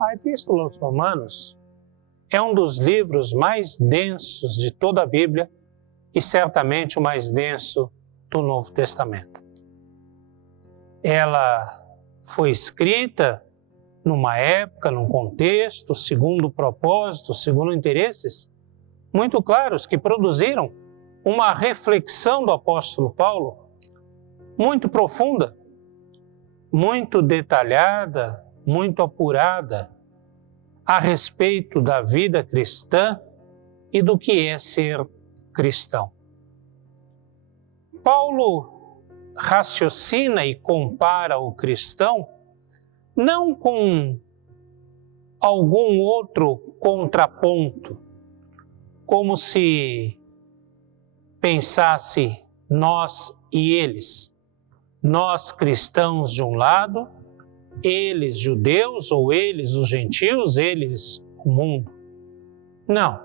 A Epístola aos Romanos é um dos livros mais densos de toda a Bíblia e certamente o mais denso do Novo Testamento. Ela foi escrita numa época, num contexto, segundo propósitos, segundo interesses muito claros que produziram uma reflexão do apóstolo Paulo muito profunda, muito detalhada, muito apurada a respeito da vida cristã e do que é ser cristão. Paulo raciocina e compara o cristão não com algum outro contraponto, como se pensasse nós e eles, nós cristãos de um lado, eles judeus ou eles os gentios, eles o mundo. Não.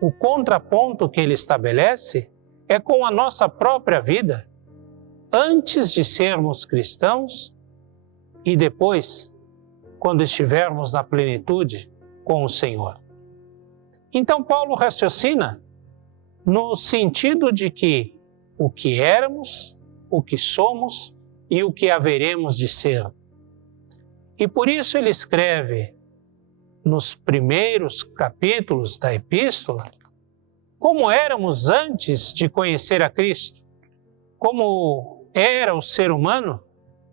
O contraponto que ele estabelece é com a nossa própria vida, antes de sermos cristãos e depois, quando estivermos na plenitude com o Senhor. Então Paulo raciocina no sentido de que o que éramos, o que somos e o que haveremos de ser. E por isso ele escreve nos primeiros capítulos da epístola como éramos antes de conhecer a Cristo, como era o ser humano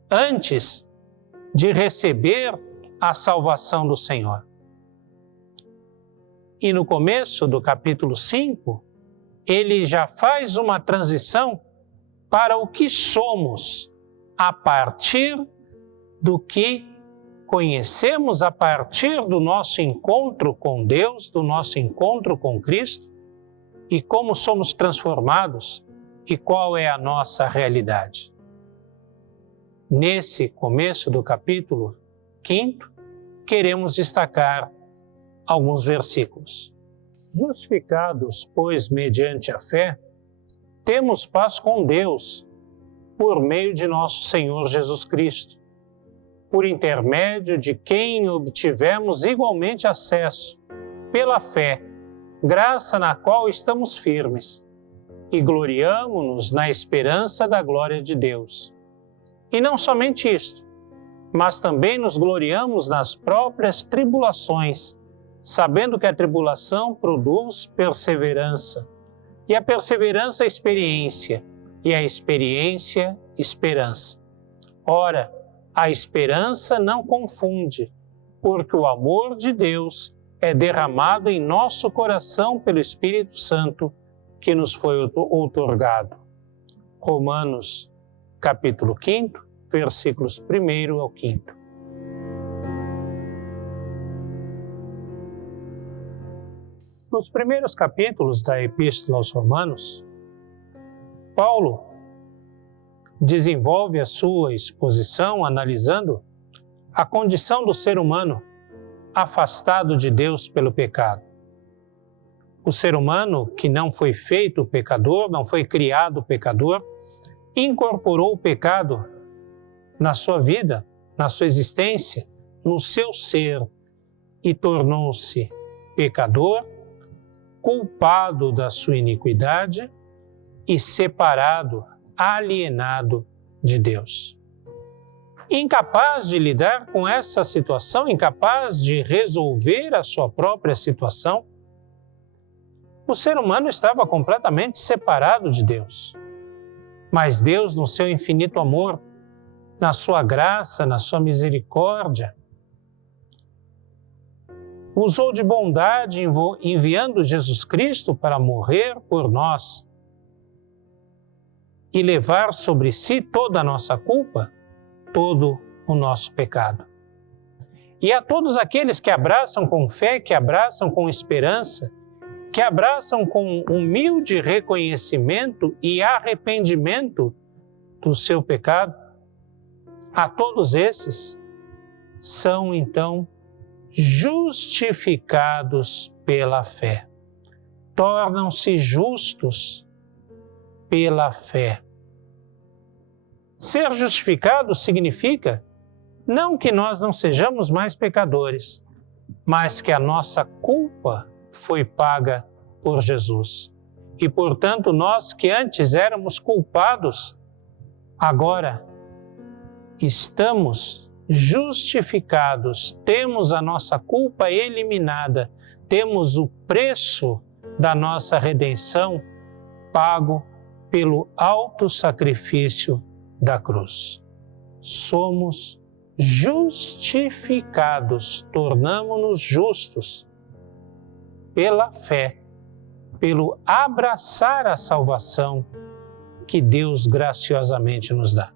antes de receber a salvação do Senhor. E no começo do capítulo 5, ele já faz uma transição para o que somos a partir do que conhecemos, a partir do nosso encontro com Deus, do nosso encontro com Cristo, e como somos transformados e qual é a nossa realidade. Nesse começo do capítulo 5, queremos destacar alguns versículos. Justificados, pois, mediante a fé, temos paz com Deus, por meio de nosso Senhor Jesus Cristo, por intermédio de quem obtivemos igualmente acesso, pela fé, graça na qual estamos firmes, e gloriamo-nos na esperança da glória de Deus. E não somente isto, mas também nos gloriamos nas próprias tribulações, sabendo que a tribulação produz perseverança, e a perseverança, experiência, e a experiência, esperança. Ora, a esperança não confunde, porque o amor de Deus é derramado em nosso coração pelo Espírito Santo que nos foi outorgado. Romanos, capítulo 5, versículos 1 ao 5. Nos primeiros capítulos da Epístola aos Romanos, Paulo desenvolve a sua exposição analisando a condição do ser humano afastado de Deus pelo pecado. O ser humano que não foi feito pecador, não foi criado pecador, incorporou o pecado na sua vida, na sua existência, no seu ser e tornou-se pecador, culpado da sua iniquidade e separado, alienado de Deus. Incapaz de lidar com essa situação, incapaz de resolver a sua própria situação, o ser humano estava completamente separado de Deus. Mas Deus, no seu infinito amor, na sua graça, na sua misericórdia, usou de bondade enviando Jesus Cristo para morrer por nós e levar sobre si toda a nossa culpa, todo o nosso pecado. E a todos aqueles que abraçam com fé, que abraçam com esperança, que abraçam com humilde reconhecimento e arrependimento do seu pecado, a todos esses são então justificados pela fé. Tornam-se justos pela fé. Ser justificado significa Não que nós não sejamos mais pecadores, mas que a nossa culpa foi paga por Jesus. E, portanto, nós que antes éramos culpados, agora estamos justificados, temos a nossa culpa eliminada, temos o preço da nossa redenção pago pelo alto sacrifício da cruz. Somos justificados, tornamo-nos justos pela fé, pelo abraçar a salvação que Deus graciosamente nos dá.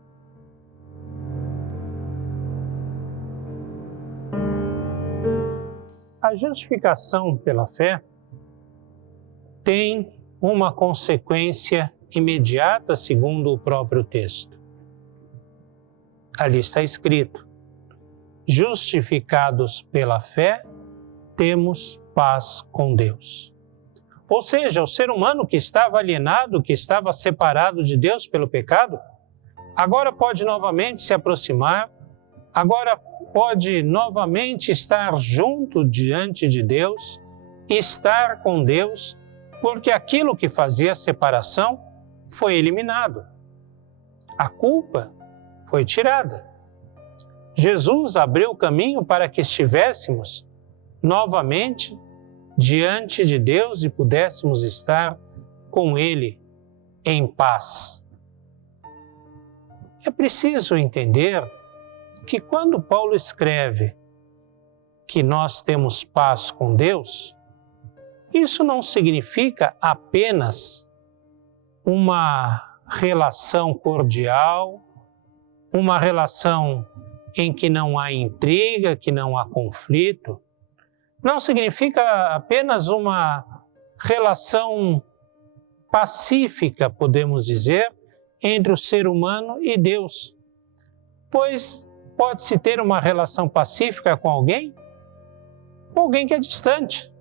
A justificação pela fé tem uma consequência imediata, segundo o próprio texto. Ali está escrito: justificados pela fé, temos paz com Deus. Ou seja, o ser humano que estava alienado, que estava separado de Deus pelo pecado, agora pode novamente se aproximar, agora pode novamente estar junto diante de Deus, estar com Deus, porque aquilo que fazia a separação foi eliminado. A culpa foi tirada. Jesus abriu o caminho para que estivéssemos novamente diante de Deus e pudéssemos estar com Ele em paz. É preciso entender que quando Paulo escreve que nós temos paz com Deus, isso não significa apenas uma relação cordial, uma relação em que não há intriga, que não há conflito. Não significa apenas uma relação pacífica, podemos dizer, entre o ser humano e Deus. Pois pode-se ter uma relação pacífica com alguém que é distante,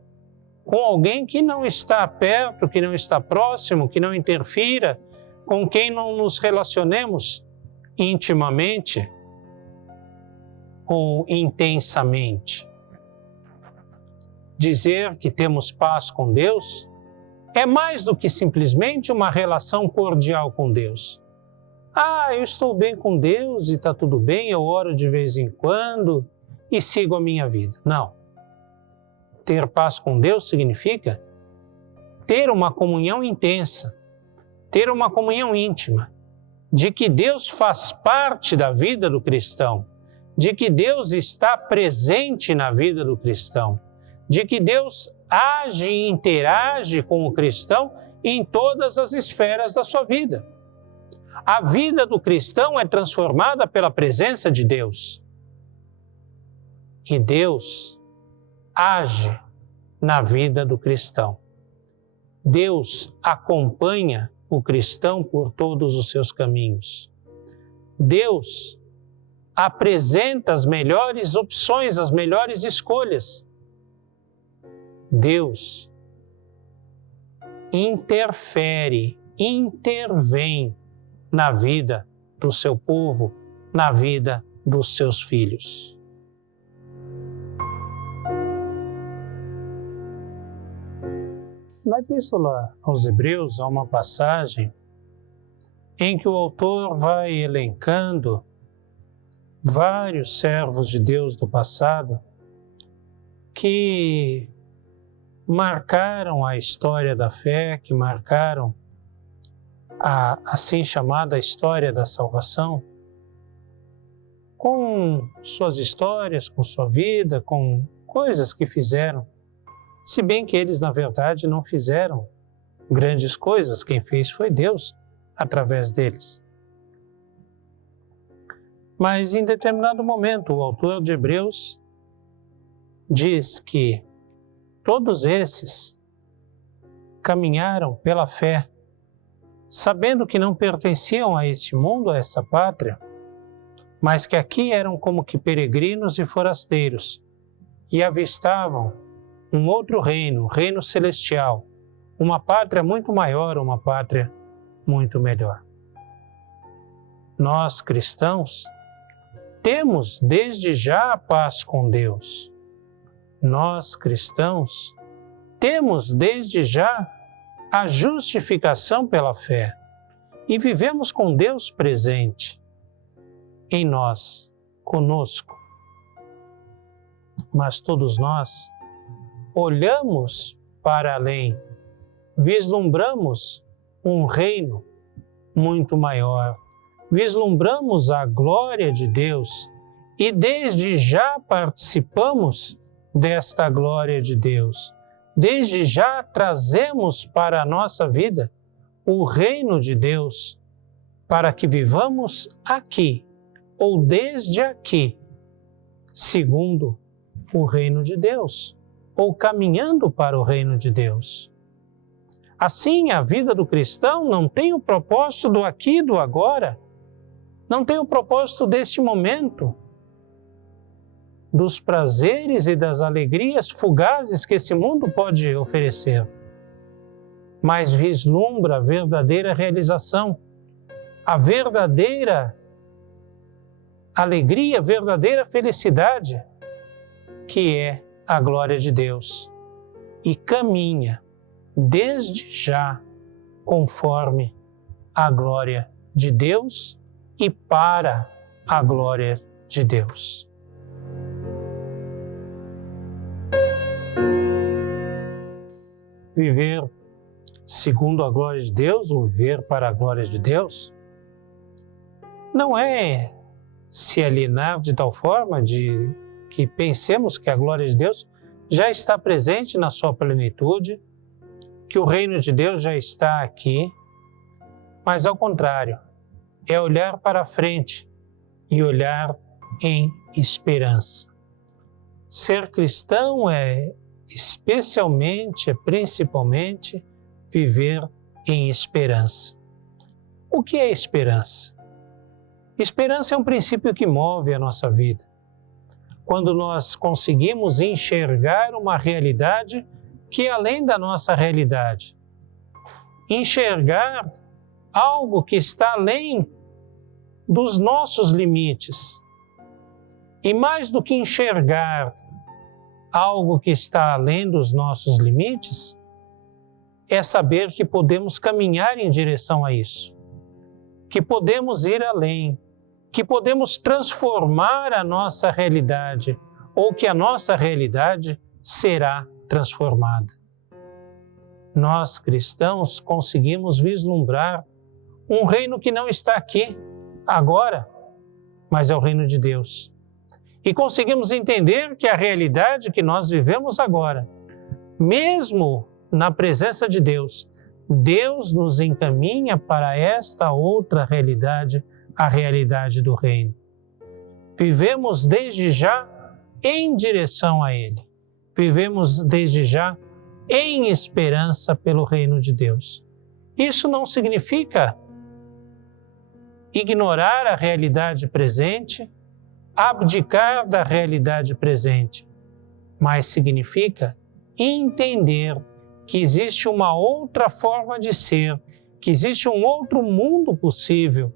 com alguém que não está perto, que não está próximo, que não interfira, com quem não nos relacionemos intimamente ou intensamente. Dizer que temos paz com Deus é mais do que simplesmente uma relação cordial com Deus. Eu estou bem com Deus e está tudo bem, eu oro de vez em quando e sigo a minha vida. Não. Ter paz com Deus significa ter uma comunhão intensa, ter uma comunhão íntima, de que Deus faz parte da vida do cristão, de que Deus está presente na vida do cristão, de que Deus age e interage com o cristão em todas as esferas da sua vida. A vida do cristão é transformada pela presença de Deus. E Deus age na vida do cristão. Deus acompanha o cristão por todos os seus caminhos. Deus apresenta as melhores opções, as melhores escolhas. Deus interfere, intervém na vida do seu povo, na vida dos seus filhos. Na Epístola aos Hebreus, há uma passagem em que o autor vai elencando vários servos de Deus do passado que marcaram a história da fé, que marcaram a assim chamada história da salvação, com suas histórias, com sua vida, com coisas que fizeram, se bem que eles, na verdade, não fizeram grandes coisas, quem fez foi Deus através deles. Mas em determinado momento, o autor de Hebreus diz que todos esses caminharam pela fé, sabendo que não pertenciam a este mundo, a essa pátria, mas que aqui eram como que peregrinos e forasteiros, e avistavam um outro reino, o reino celestial, uma pátria muito maior, uma pátria muito melhor. Nós, cristãos, temos desde já a paz com Deus. Nós, cristãos, temos desde já a justificação pela fé e vivemos com Deus presente em nós, conosco. Mas todos nós olhamos para além, vislumbramos um reino muito maior, vislumbramos a glória de Deus e desde já participamos desta glória de Deus. Desde já trazemos para a nossa vida o reino de Deus, para que vivamos aqui ou desde aqui, segundo o reino de Deus, ou caminhando para o reino de Deus. Assim, a vida do cristão não tem o propósito do aqui e do agora, não tem o propósito deste momento, dos prazeres e das alegrias fugazes que esse mundo pode oferecer, mas vislumbra a verdadeira realização, a verdadeira alegria, a verdadeira felicidade, que é a glória de Deus, e caminha desde já conforme a glória de Deus e para a glória de Deus. Viver segundo a glória de Deus, ou viver para a glória de Deus, não é se alienar de tal forma de que pensemos que a glória de Deus já está presente na sua plenitude, que o reino de Deus já está aqui, mas ao contrário, é olhar para frente e olhar em esperança. Ser cristão é especialmente, principalmente, viver em esperança. O que é esperança? Esperança é um princípio que move a nossa vida. Quando nós conseguimos enxergar uma realidade que é além da nossa realidade, enxergar algo que está além dos nossos limites. E mais do que enxergar algo que está além dos nossos limites, é saber que podemos caminhar em direção a isso, que podemos ir além, que podemos transformar a nossa realidade, ou que a nossa realidade será transformada. Nós, cristãos, conseguimos vislumbrar um reino que não está aqui, agora, mas é o reino de Deus. E conseguimos entender que a realidade que nós vivemos agora, mesmo na presença de Deus, Deus nos encaminha para esta outra realidade, a realidade do reino. Vivemos desde já em direção a Ele. Vivemos desde já em esperança pelo reino de Deus. Isso não significa ignorar a realidade presente, abdicar da realidade presente, mas significa entender que existe uma outra forma de ser, que existe um outro mundo possível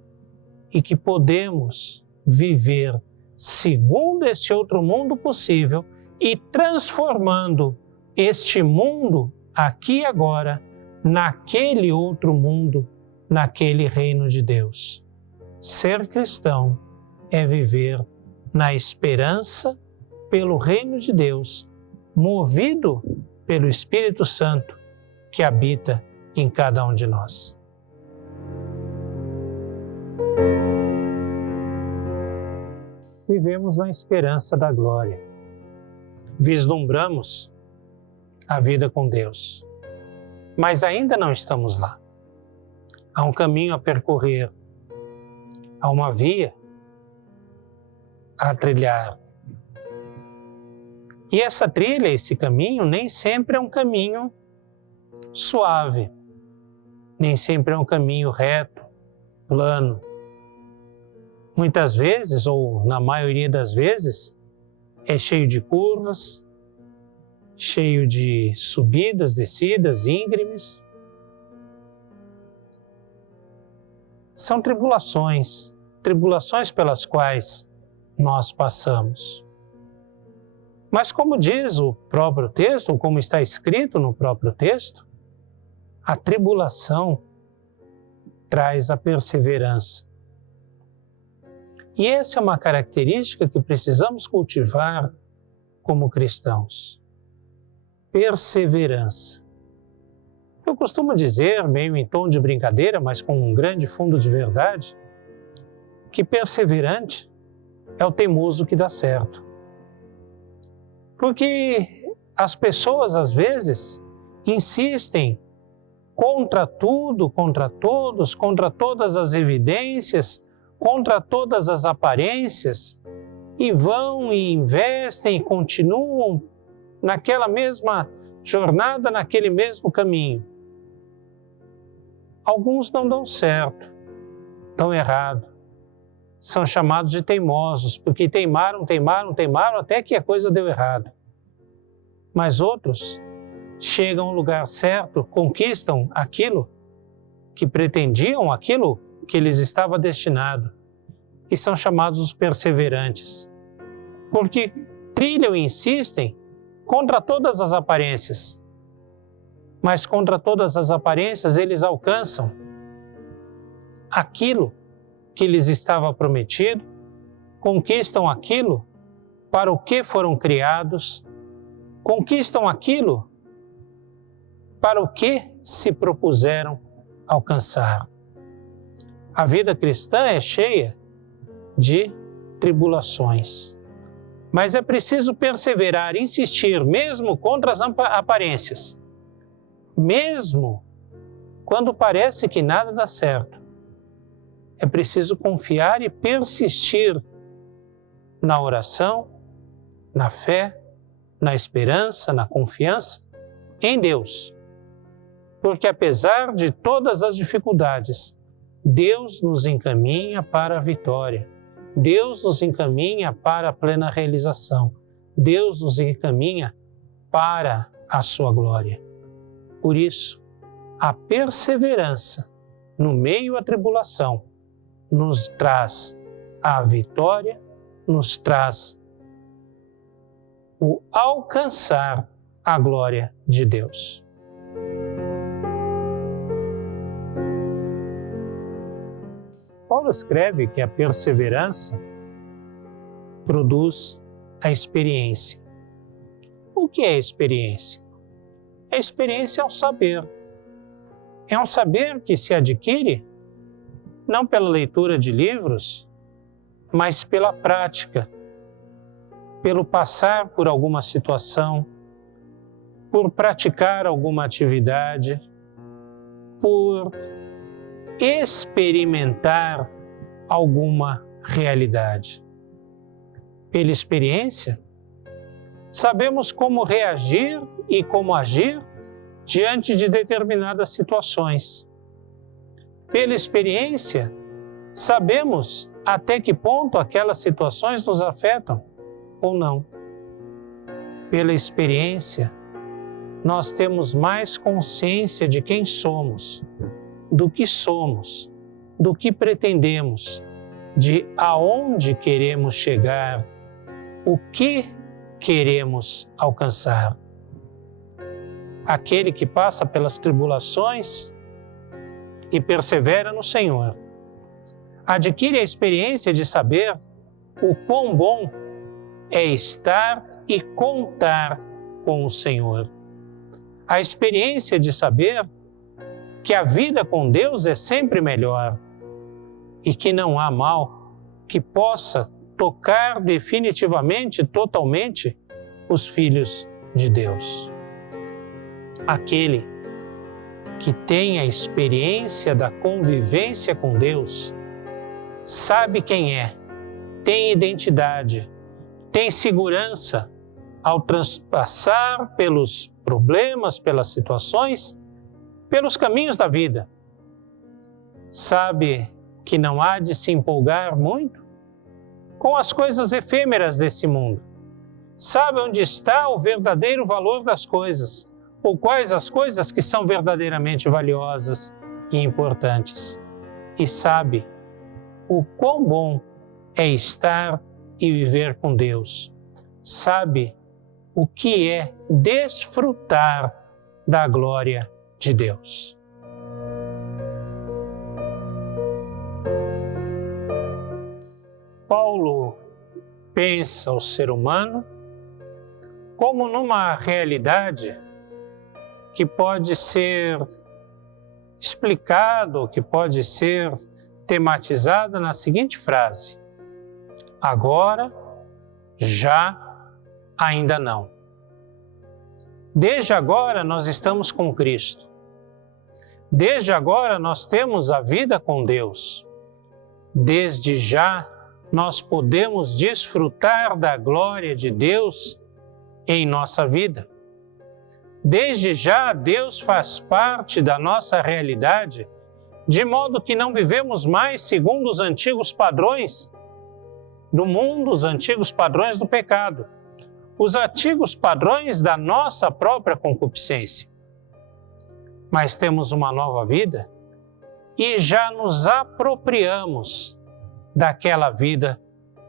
e que podemos viver segundo esse outro mundo possível e transformando este mundo aqui e agora naquele outro mundo, naquele reino de Deus. Ser cristão é viver na esperança pelo reino de Deus, movido pelo Espírito Santo que habita em cada um de nós. Vivemos na esperança da glória. Vislumbramos a vida com Deus, mas ainda não estamos lá. Há um caminho a percorrer, há uma via a trilhar. E essa trilha, esse caminho, nem sempre é um caminho suave, nem sempre é um caminho reto, plano. Muitas vezes, ou na maioria das vezes, é cheio de curvas, cheio de subidas, descidas, íngremes. São tribulações pelas quais nós passamos. Mas como diz o próprio texto, ou como está escrito no próprio texto, a tribulação traz a perseverança. E essa é uma característica que precisamos cultivar como cristãos. Perseverança. Eu costumo dizer, meio em tom de brincadeira, mas com um grande fundo de verdade, que perseverante é o teimoso que dá certo. Porque as pessoas, às vezes, insistem contra tudo, contra todos, contra todas as evidências, contra todas as aparências, e vão e investem e continuam naquela mesma jornada, naquele mesmo caminho. Alguns não dão certo, dão errado. São chamados de teimosos, porque teimaram até que a coisa deu errado. Mas outros chegam ao lugar certo, conquistam aquilo que pretendiam, aquilo que lhes estava destinado, e são chamados os perseverantes, porque trilham e insistem contra todas as aparências, mas contra todas as aparências eles alcançam aquilo que lhes estava prometido, conquistam aquilo para o que foram criados, conquistam aquilo para o que se propuseram alcançar. A vida cristã é cheia de tribulações, mas é preciso perseverar, insistir, mesmo contra as aparências, mesmo quando parece que nada dá certo. É preciso confiar e persistir na oração, na fé, na esperança, na confiança em Deus. Porque apesar de todas as dificuldades, Deus nos encaminha para a vitória. Deus nos encaminha para a plena realização. Deus nos encaminha para a sua glória. Por isso, a perseverança no meio da tribulação nos traz a vitória, nos traz o alcançar a glória de Deus. Paulo escreve que a perseverança produz a experiência. O que é experiência? A experiência é um saber. É um saber que se adquire não pela leitura de livros, mas pela prática, pelo passar por alguma situação, por praticar alguma atividade, por experimentar alguma realidade. Pela experiência, sabemos como reagir e como agir diante de determinadas situações. Pela experiência, sabemos até que ponto aquelas situações nos afetam ou não. Pela experiência, nós temos mais consciência de quem somos, do que pretendemos, de aonde queremos chegar, o que queremos alcançar. Aquele que passa pelas tribulações e persevera no Senhor, adquire a experiência de saber o quão bom é estar e contar com o Senhor. A experiência de saber que a vida com Deus é sempre melhor e que não há mal que possa tocar definitivamente, totalmente, os filhos de Deus. Aquele que tem a experiência da convivência com Deus, sabe quem é, tem identidade, tem segurança ao transpassar pelos problemas, pelas situações, pelos caminhos da vida. Sabe que não há de se empolgar muito com as coisas efêmeras desse mundo. Sabe onde está o verdadeiro valor das coisas, ou quais as coisas que são verdadeiramente valiosas e importantes. E sabe o quão bom é estar e viver com Deus sabe o que é desfrutar da glória de Deus. Paulo pensa o ser humano como numa realidade que pode ser explicado, que pode ser tematizada na seguinte frase: agora, já, ainda não. Desde agora nós estamos com Cristo. Desde agora nós temos a vida com Deus. Desde já nós podemos desfrutar da glória de Deus em nossa vida. Desde já Deus faz parte da nossa realidade, de modo que não vivemos mais segundo os antigos padrões do mundo, os antigos padrões do pecado, os antigos padrões da nossa própria concupiscência. Mas temos uma nova vida e já nos apropriamos daquela vida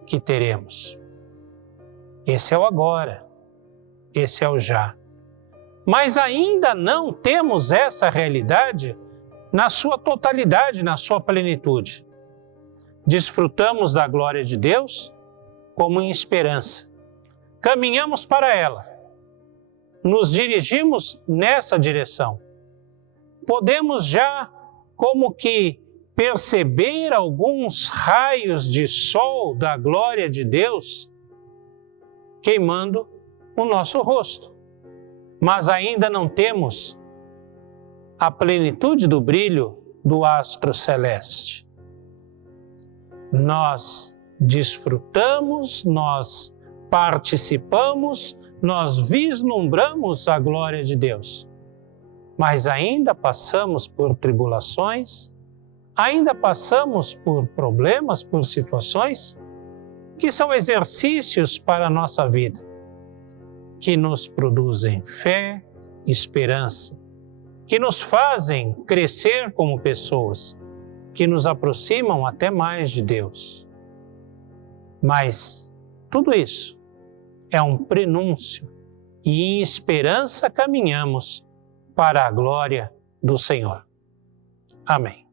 que teremos. Esse é o agora, esse é o já. Mas ainda não temos essa realidade na sua totalidade, na sua plenitude. Desfrutamos da glória de Deus como em esperança. Caminhamos para ela. Nos dirigimos nessa direção. Podemos já como que perceber alguns raios de sol da glória de Deus queimando o nosso rosto. Mas ainda não temos a plenitude do brilho do astro celeste. Nós desfrutamos, nós participamos, nós vislumbramos a glória de Deus, mas ainda passamos por tribulações, ainda passamos por problemas, por situações que são exercícios para a nossa vida, que nos produzem fé, esperança, que nos fazem crescer como pessoas, que nos aproximam até mais de Deus. Mas tudo isso é um prenúncio e em esperança caminhamos para a glória do Senhor. Amém.